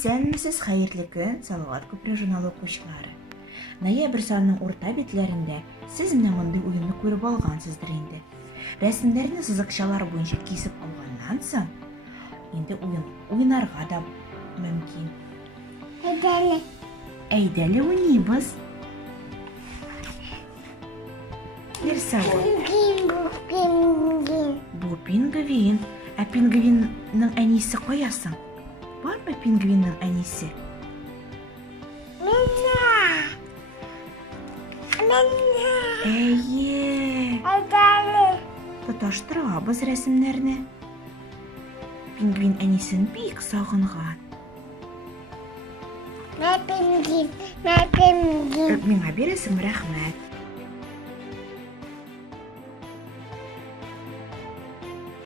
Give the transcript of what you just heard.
Исәнмесез, хәерле көн, Салават Күпер журналы укучылары. Ноябрь санының урта битләрендә сез менә мондый уенны күреп алгансыздыр инде. Рәсемнәрне сызыкчалар буенча кисеп алганнан соң, инде уйнарга да мөмкин. Әйдәле уйныйбыз. Бу пингвин. Ә пингвинның әнисе каясың? Бармы пингвинның әнисе? Әйе. Тоташтырабыз рәсемнәрне. Пингвин әнисен бик сагынган. Миңа бирәсең, рәхмәт.